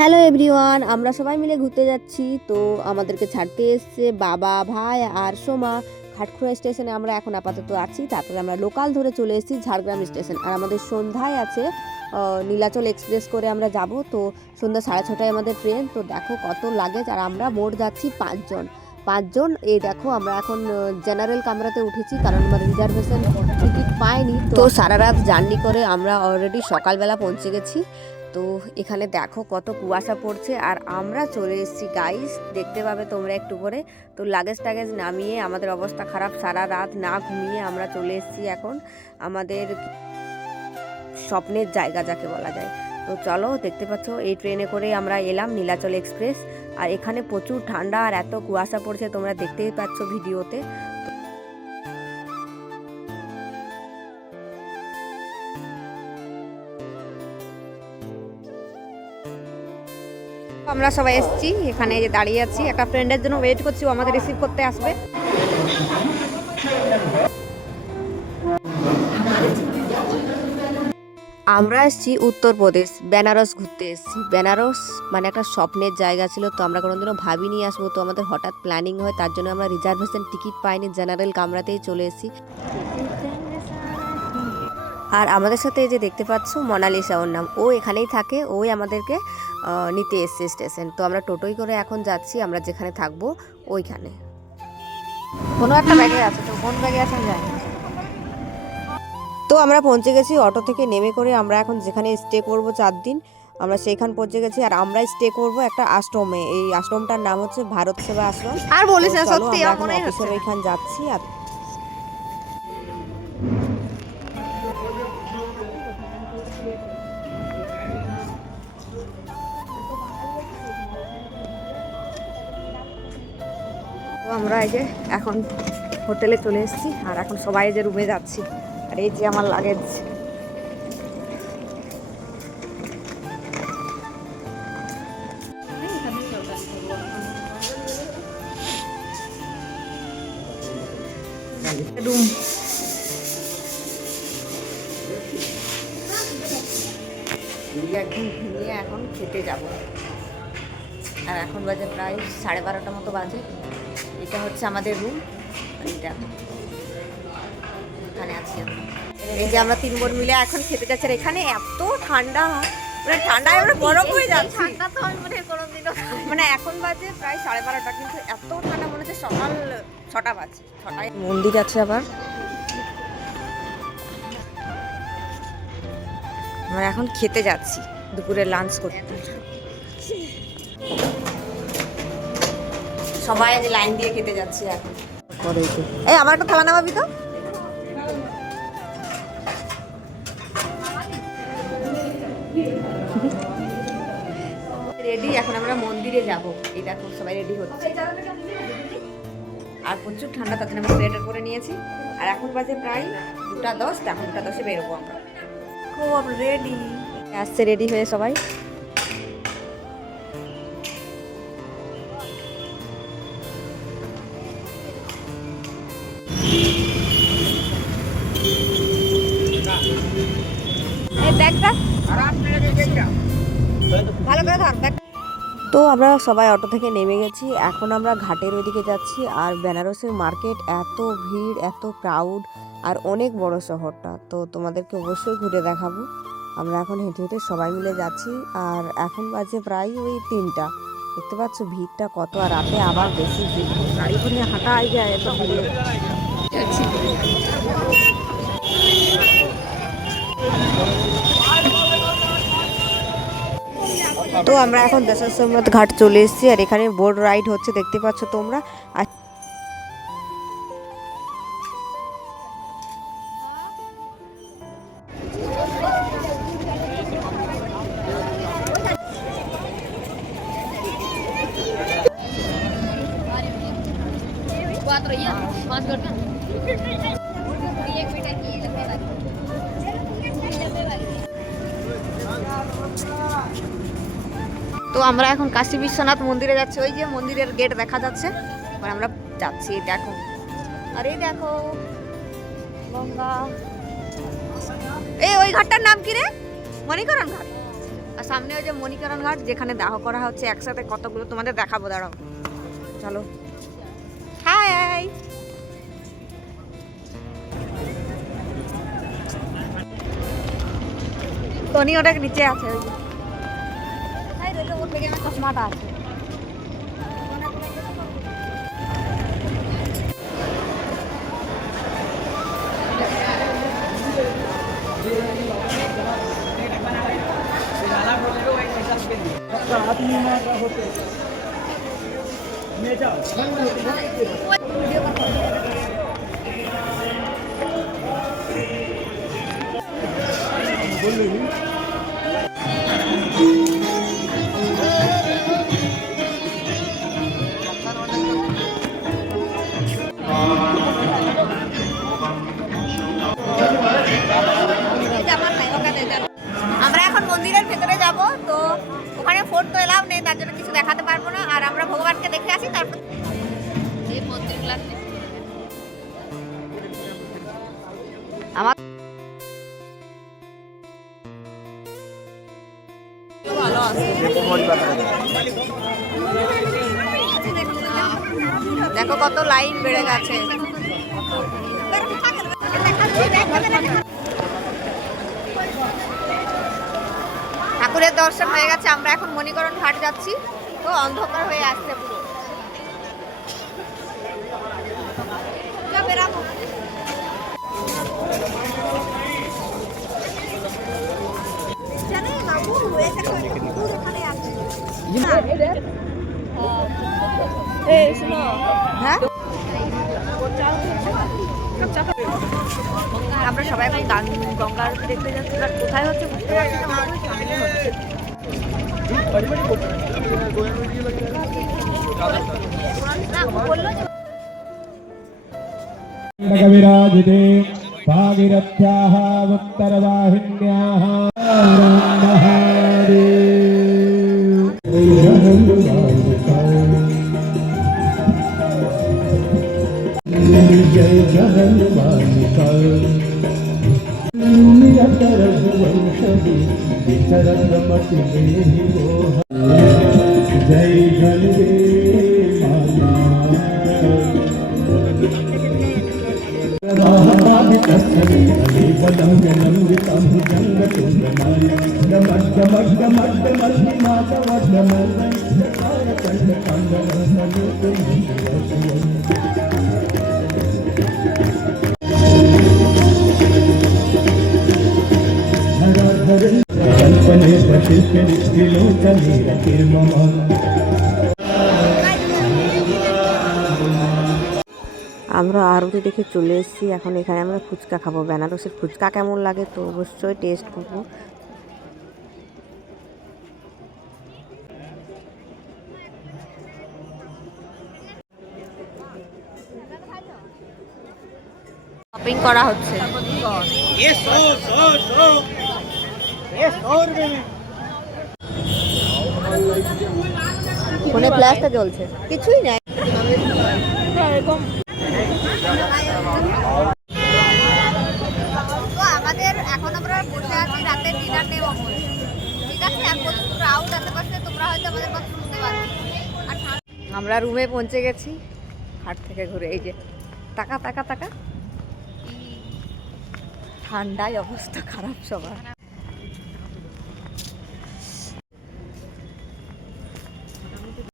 Hello everyone, আমরা সবাই মিলে ঘুরতে যাচ্ছি। তো আমাদেরকে ছাড়তে এসছে বাবা, ভাই আর সোমা। খাটখুড়া স্টেশনে আমরা এখন আপাতত আছি। তারপরে আমরা লোকাল ধরে চলে এসেছি ঝাড়গ্রাম স্টেশন। আর আমাদের সন্ধ্যায় আছে নীলাচল এক্সপ্রেস করে আমরা যাব। তো সন্ধ্যা 6:30টায় আমাদের ট্রেন। তো দেখো কত লাগেজ। আর আমরা মোট যাচ্ছি পাঁচজন। এই দেখো আমরা এখন জেনারেল কামরাতে উঠেছি, কারণ আমরা রিজার্ভেশন টিকিট পাইনি। তো সারা রাত জার্নি করে আমরা অলরেডি সকালবেলা পৌঁছে গেছি। তো এখানে দেখো কত কুয়াশা পড়ছে, আর আমরা চলে এসেছি গাইস, দেখতে পাবে তোমরা একটু করে। তো লাগেজ টাগেজ নামিয়ে আমাদের অবস্থা খারাপ, সারা রাত না ঘুমিয়ে আমরা চলে এসেছি এখন আমাদের স্বপ্নের জায়গা যাকে বলা যায়। তো চলো, দেখতে পাচ্ছ এই ট্রেনে করে আমরা এলাম নীলাচল এক্সপ্রেস। আর এখানে প্রচুর ঠান্ডা আর এত কুয়াশা পড়ছে, তোমরা দেখতেই পাচ্ছ ভিডিওতে। আমরা সবাই এসেছি, এখানে যে দাঁড়িয়ে আছি, একটা ফ্রেন্ডের জন্য ওয়েট করছি, ও আমাদের রিসিভ করতে আসবে। আমরা এসেছি উত্তরপ্রদেশ, বেনারস ঘুরতে এসেছি। বেনারস মানে একটা স্বপ্নের জায়গা ছিল, তো আমরা কোনোদিনও ভাবিনি আসবো। তো আমাদের হঠাৎ প্ল্যানিং হয়, তার জন্য আমরা রিজার্ভেশন টিকিট পাইনি, জেনারেল কামরাতেই চলে এসেছি। আর আমাদের সাথে এই যে দেখতে পাচ্ছ মোনালিসা, ওর নাম, ও এখানেই থাকে, ওই আমাদেরকে নিতে এসছে স্টেশন। তো আমরা টোটোই করে এখন যাচ্ছি আমরা যেখানে থাকবো ওইখানে। কোনো একটা ব্যাগে আছে, তো কোন ব্যাগে আছে যায়। তো আমরা পৌঁছে গেছি, অটো থেকে নেমে করে আমরা এখন যেখানে স্টে করব 4 দিন, আমরা সেইখান পৌঁছে গেছি। আর আমরা স্টে করব একটা আশ্রমে, এই আশ্রমটার নাম হচ্ছে ভারত সেবা আশ্রম। আর বলিস না, সত্যি আমার মনে হচ্ছে ওইখানে যাচ্ছি। আর আমরা এই যে এখন হোটেলে চলে এসেছি, আর এখন সবাই যে রুমে যাচ্ছি। আর এই যে আমার লাগেজ। রুম ঘুমিয়ে এখন খেতে যাব। আর এখন বাজে প্রায় 12:30 মতো বাজে। এটা হচ্ছে আমাদের রুম, এটা এখানে আছি আমরা। এই যে আমরা 3 বোন মিলে এখন খেতে যাচ্ছি। আর এখানে এত ঠান্ডা, মানে ঠান্ডায় আমরা বরফ হয়ে যাচ্ছি। ঠান্ডা তো আমি কোনোদিনও, মানে এখন বাজে প্রায় 12:30, কিন্তু এত ঠান্ডা মনে হচ্ছে সকাল 6টা বাজে। 6টায় মন্দির আছে আবার। আমরা এখন খেতে যাচ্ছি, দুপুরে লাঞ্চ করতে। সবাই যে লাইন দিয়ে খেতে যাচ্ছে এখন। এই আমার একটা থালা নামাবি তো। রেডি, এখন আমরা মন্দিরে যাব। এই দেখো সবাই রেডি হচ্ছে। আর প্রচুর ঠান্ডা, তার জন্য আমরা সোয়েটার পরে নিয়েছি। আর এখন বাজে প্রায় 2:10, এখন 2:10 বেরোবো আমরা। খুব রেডি আসছে, রেডি হয়ে সবাই। ভালো করে ধর। তো আমরা সবাই অটো থেকে নেমে গেছি, এখন আমরা ঘাটের ওইদিকে যাচ্ছি। আর বেনারসের মার্কেট এত ভিড়, এত ক্রাউড, আর অনেক বড় শহরটা, তো তোমাদেরকে অবশ্যই ঘুরে দেখাবো। আমরা এখন হেঁটে হেঁটে সবাই মিলে যাচ্ছি। আর এখন বাজে প্রায় ওই 3টা। দেখতে পাচ্ছ ভিড়টা কত, আর রাতে আবার বেশি ভিড়, গাড়ি করে হাঁটা যায় এত ভিড়ে। তো আমরা এখন দশাশ্বমেধ ঘাট চলে এসেছি, আর এখানে বোট রাইড হচ্ছে, দেখতে পাচ্ছ তোমরা। আর তো আমরা এখন কাশী বিশ্বনাথ মন্দিরে যাচ্ছি, ওই যে মন্দিরের গেট দেখা যাচ্ছে। আর আমরা যাচ্ছি, দেখো। আর এই দেখো গঙ্গা। এই ওই ঘাটটার নাম কি রে? মণিকরণ ঘাট। আর সামনে ওই যে মণিকরণ ঘাট, যেখানে দাহ করা হচ্ছে একসাথে কতগুলো, তোমাদের দেখাবো, দাঁড়াও চলো। হাই, টনি ওটা নিচে আছে, ওই যে ওর বেগে আমার চশমাটা আছে। আমরা এখন মন্দিরের ভেতরে যাব, তো ওখানে ফোন তো এলাও নেই, তার জন্য কিছু দেখাতে পারবো না। আর আমরা ভগবানকে দেখে আসি, তারপর এই মন্দিরগুলো আমার ভালো আছে। দেখো কত লাইন বেড়ে গেছে। ঠাকুরের দর্শন হয়ে গেছে, আমরা এখন মণিকরণ ঘাট যাচ্ছি। তো অন্ধকার হয়ে আসছে পুরো। হ্যাঁ, আমরা সবাই এখন গঙ্গা আরতি দেখতে যাচ্ছি, বাট কোথায় হচ্ছে বুঝতে পারছি না, সামনে হচ্ছে। विराजिते भागीरथ्याः उत्तरवाहिन्याः जय আমরা আরতি দেখে চলে এসেছি। এখন এখানে আমরা ফুচকা খাবো। বেনারসের ফুচকা কেমন লাগে তো অবশ্যই টেস্ট করবো। শপিং করা হচ্ছে। ফোনে ফ্ল্যাশটা জ্বলছে, কিছুই নাই। তো আমাদের এখন আমরা বসে আছি, রাতের ডিনার নেবো, ঠিক আছে? আর প্রচুর ক্রাউড আশেপাশে, তোমরা হয়তো আমাদের কথা শুনতে পাচ্ছ। আর আমরা রুমে পৌঁছে গেছি হাট থেকে ঘুরে। এই যে টাকা টাকা টাকা, ঠান্ডায় অবস্থা খারাপ সবার।